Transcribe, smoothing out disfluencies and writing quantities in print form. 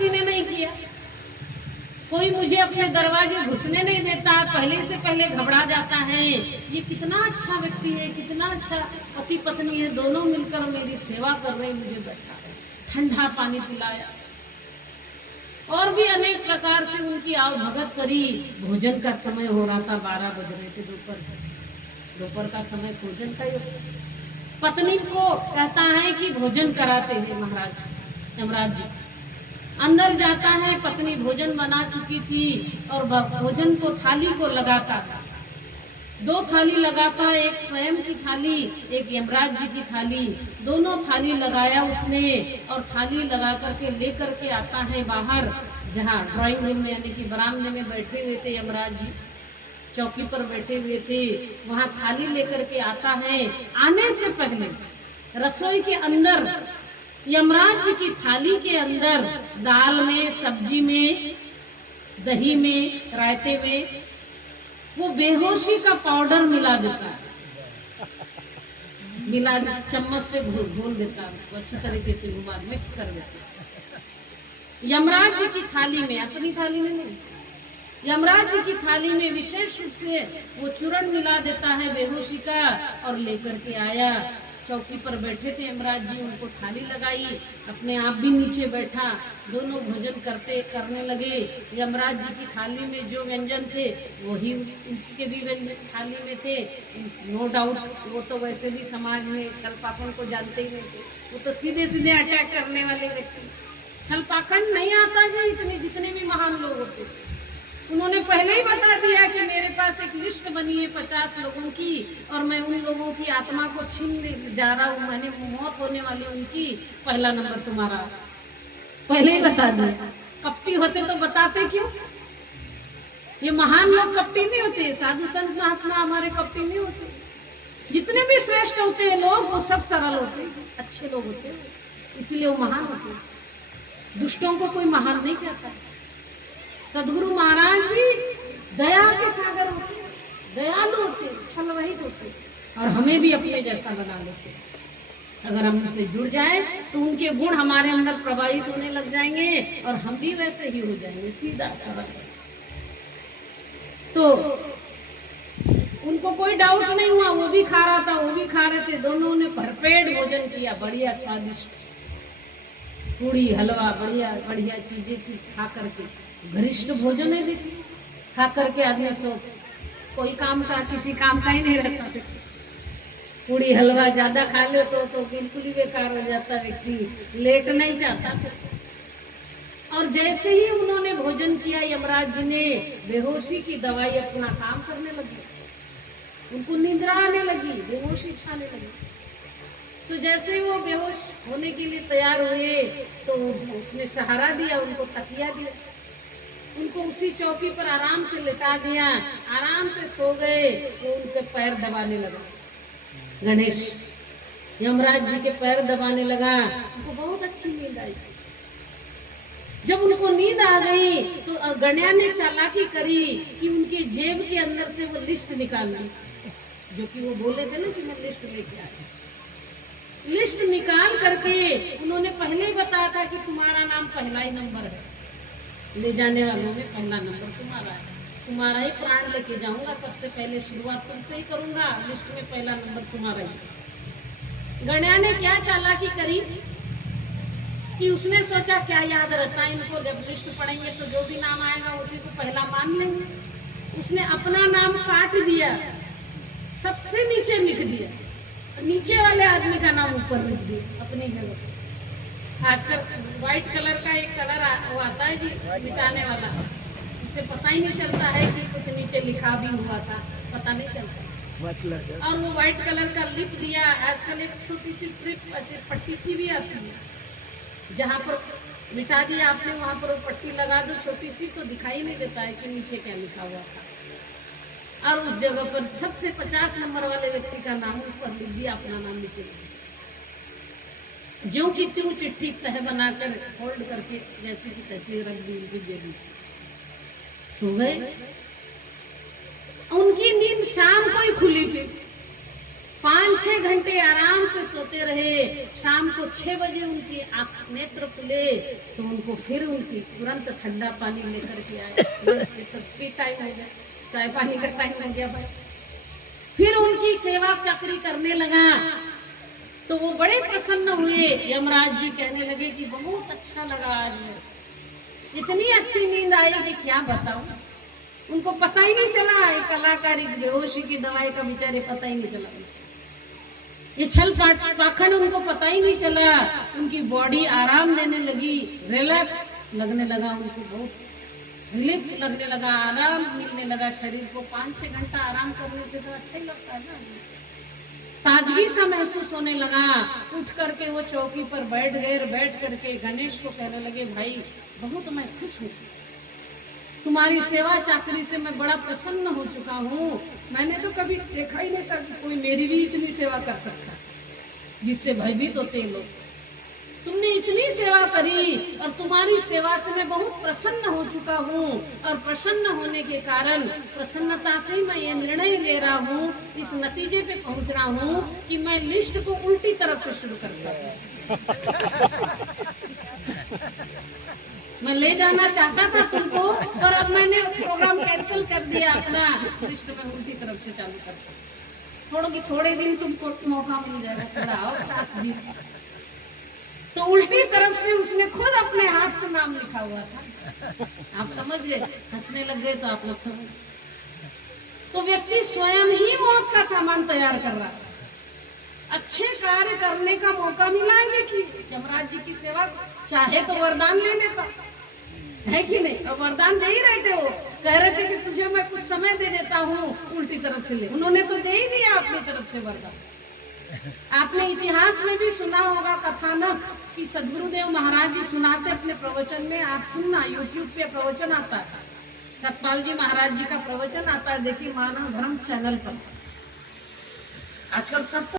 किसी ने नहीं किया। कोई मुझे अपने दरवाजे घुसने नहीं देता, पहले से पहले घबरा जाता है। ये कितना अच्छा व्यक्ति है, कितना अच्छा पति पत्नी है, दोनों मिलकर मेरी सेवा कर रहे, मुझे बैठा ठंडा पानी पिलाया और भी अनेक प्रकार से उनकी आवभगत करी। भोजन का समय हो रहा था, 12 बज रहे थे दोपहर का समय भोजन का। पत्नी को कहता है कि भोजन कराते हैं महाराज यमराज जी। अंदर जाता है, पत्नी भोजन बना चुकी थी और भोजन को थाली को लगाता था। 2 थाली लगाता है, एक स्वयं की थाली, एक यमराज जी की थाली। दोनों थाली लगाया उसने और थाली लगा करके लेकर के आता है बाहर, जहाँ ड्राइंग रूम में यानी कि बरामदे में बैठे हुए थे यमराज जी, चौकी पर बैठे हुए थे, वहां थाली लेकर के आता है। आने से पहले रसोई के अंदर यमराज जी की थाली के अंदर दाल में, सब्जी में, दही में, रायते में वो बेहोशी का पाउडर मिला देता है, मिला चम्मच से घोल देता है, उसको अच्छी तरीके से घुमा मिक्स कर देता है। यमराज जी की थाली में, अपनी थाली में नहीं, यमराज जी की थाली में विशेष रूप से वो चूर्ण मिला देता है बेहोशी का और लेकर के आया। चौकी पर बैठे थे यमराज जी, उनको थाली लगाई, अपने आप भी नीचे बैठा, दोनों भोजन करने लगे। यमराज जी की थाली में जो व्यंजन थे वही उसके भी व्यंजन थाली में थे। नो डाउट वो तो वैसे भी समाज में छल पाखंड को जानते ही नहीं थे, वो तो सीधे सीधे अटैक करने वाले व्यक्ति। छल पाखंड नहीं आता जी, जितने भी महान लोग होते उन्होंने पहले ही बता दिया कि मेरे पास एक लिस्ट बनी है 50 लोगों की और मैं उन लोगों की आत्मा को छीन जा रहा हूँ, मैंने मौत होने वाली उनकी, पहला नंबर तुम्हारा, पहले ही बता दिया। कपटी होते तो बताते क्यों? ये महान लोग कपटी नहीं होते, साधु संत महात्मा हमारे कपटी नहीं होते। जितने भी श्रेष्ठ होते हैं लोग वो सब सरल होते हैं, अच्छे लोग होते हैं, इसलिए वो महान होते हैं। दुष्टों को कोई महान नहीं कहता। सदगुरु महाराज भी दया के सागर होते, दयालु होते, छल रहित होते और हमें भी अपने जैसा बना लेते। अगर हम उनसे जुड़ जाएं तो उनके गुण हमारे अंदर प्रवाहित होने लग जाएंगे और हम भी वैसे ही हो जाएंगे, सीधा सरल। तो उनको कोई डाउट नहीं हुआ, वो भी खा रहा था, वो भी खा रहे थे, दोनों ने भरपेट भोजन किया, बढ़िया स्वादिष्ट पूड़ी हलवा, बढ़िया बढ़िया चीजें थी। खा करके गरिष्ठ भोजन है, खा करके आदमी सो, कोई काम का किसी काम का ही नहीं रहता था। पूड़ी हलवा ज्यादा खा लो तो बिल्कुल ही बेकार हो जाता, व्यक्ति लेट नहीं चाहता। और जैसे ही उन्होंने भोजन किया, यमराज जी ने बेहोशी की दवाई अपना काम करने लगी, उनको निद्रा आने लगी, बेहोशी छाने लगी। तो जैसे ही वो बेहोश होने के लिए तैयार हुए तो उसने सहारा दिया, उनको तकिया दिया, उनको उसी चौकी पर आराम से लिटा दिया, आराम से सो गए। वो उनके पैर दबाने लगा, गणेश यमराज जी के पैर दबाने लगा। उनको बहुत अच्छी नींद आई। जब उनको नींद आ गई तो गण्या ने चालाकी करी कि उनके जेब के अंदर से वो लिस्ट निकाल ली, जो कि वो बोले थे ना कि मैं लिस्ट लेके आई। लिस्ट निकाल करके उन्होंने पहले ही बताया था कि तुम्हारा नाम पहला ही नंबर है, ले जाने वालों में पहला नंबर तुम्हारा है, तुम्हारा ही प्राण लेके जाऊंगा, सबसे पहले शुरुआत तुमसे ही करूंगा, लिस्ट में पहला नंबर तुम्हारा ही। गण्या ने क्या चालाकी करी कि उसने सोचा क्या याद रहता है इनको, जब लिस्ट पढ़ेंगे तो जो भी नाम आएगा उसी को पहला मान लेंगे। उसने अपना नाम काट दिया, सबसे नीचे लिख दिया, नीचे वाले आदमी का नाम ऊपर लिख दिया अपनी जगह। आजकल व्हाइट कलर का एक कलर वो आता है जी मिटाने वाला, उससे पता ही नहीं चलता है कि कुछ नीचे लिखा भी हुआ था, पता नहीं चलता। और वो व्हाइट कलर का लिप दिया। आजकल एक छोटी सी ट्रिप ऐसे पट्टी सी भी आती है, जहाँ पर मिटा दिया आपने वहाँ पर वो पट्टी लगा दो छोटी सी, तो दिखाई नहीं देता है कि नीचे क्या लिखा हुआ था। और उस जगह पर सबसे 50 नंबर वाले व्यक्ति का नाम ऊपर लिख दिया, अपना नाम नीचे लिख दिया। जो कि त्यों चिट्ठी तह बनाकर फोल्ड करके जैसे कि तैसे रख दी उनकी जेब में, सो गए। उनकी नींद शाम को ही खुली, फिर 5-6 घंटे आराम से सोते रहे। शाम को 6 बजे उनकी नेत्र खुले तो उनको फिर उनकी तुरंत ठंडा पानी लेकर के आए। तुरंत टाइम हो गया, चाय पानी का टाइम हो गया भाई। फिर उनकी सेवा चाकरी करने लगा तो वो बड़े प्रसन्न हुए। यमराज जी कहने लगे कि बहुत अच्छा लगा आज में, इतनी अच्छी नींद आई कि क्या बताऊं। उनको पता ही नहीं चला, एक कलाकारी बेहोशी की दवाई का बेचारे पता ही नहीं चला, ये छल पाखंड उनको पता ही नहीं चला। उनकी बॉडी आराम देने लगी, रिलैक्स लगने लगा, उनको बहुत रिलीफ लगने लगा, आराम मिलने लगा शरीर को। 5-6 घंटा आराम करने से तो अच्छा ही लगता है ना, ताजगी सा महसूस होने लगा। उठ करके वो चौकी पर बैठ गए। बैठ करके गणेश को कहने लगे, भाई बहुत मैं खुश हूँ, तुम्हारी सेवा चाकरी से मैं बड़ा प्रसन्न हो चुका हूँ। मैंने तो कभी देखा ही नहीं था कि कोई मेरी भी इतनी सेवा कर सकता, जिससे भयभीत होते लोग। तुमने इतनी सेवा करी और तुम्हारी सेवा से मैं बहुत प्रसन्न हो चुका हूँ, और प्रसन्न होने के कारण प्रसन्नता से ही मैं ये निर्णय ले रहा हूँ, इस नतीजे पे पहुँच रहा हूँ कि मैं लिस्ट को उल्टी तरफ से शुरू करता हूँ। मैं ले जाना चाहता था तुमको, पर अब मैंने प्रोग्राम कैंसिल कर दिया अपना, लिस्ट में उल्टी तरफ से चालू करता। थोड़े दिन तुमको मौका मिल जाएगा, थोड़ा और सास जी। तो उल्टी तरफ से उसने खुद अपने हाथ से नाम लिखा हुआ था। आप समझ गए, हंसने लग गए तो आप लोग समझ। तो व्यक्ति स्वयं ही मौत का सामान तैयार कर रहा है। अच्छे कार्य करने का मौका मिला है कि यमराज जी की सेवा, चाहे तो वरदान ले लेता है कि नहीं। और वरदान दे ही रहे थे, वो कह रहे थे कि तुझे मैं कुछ समय दे देता हूँ, उल्टी तरफ से ले। उन्होंने तो दे ही दिया अपनी तरफ से वरदान। आपने इतिहास में भी सुना होगा कथानक कि सदगुरुदेव महाराज जी सुनाते अपने प्रवचन में, आप सुनना, यूट्यूब पे प्रवचन आता है, सतपाल जी महाराज जी का प्रवचन आता है, देखिए मानव धर्म चैनल पर। आजकल सब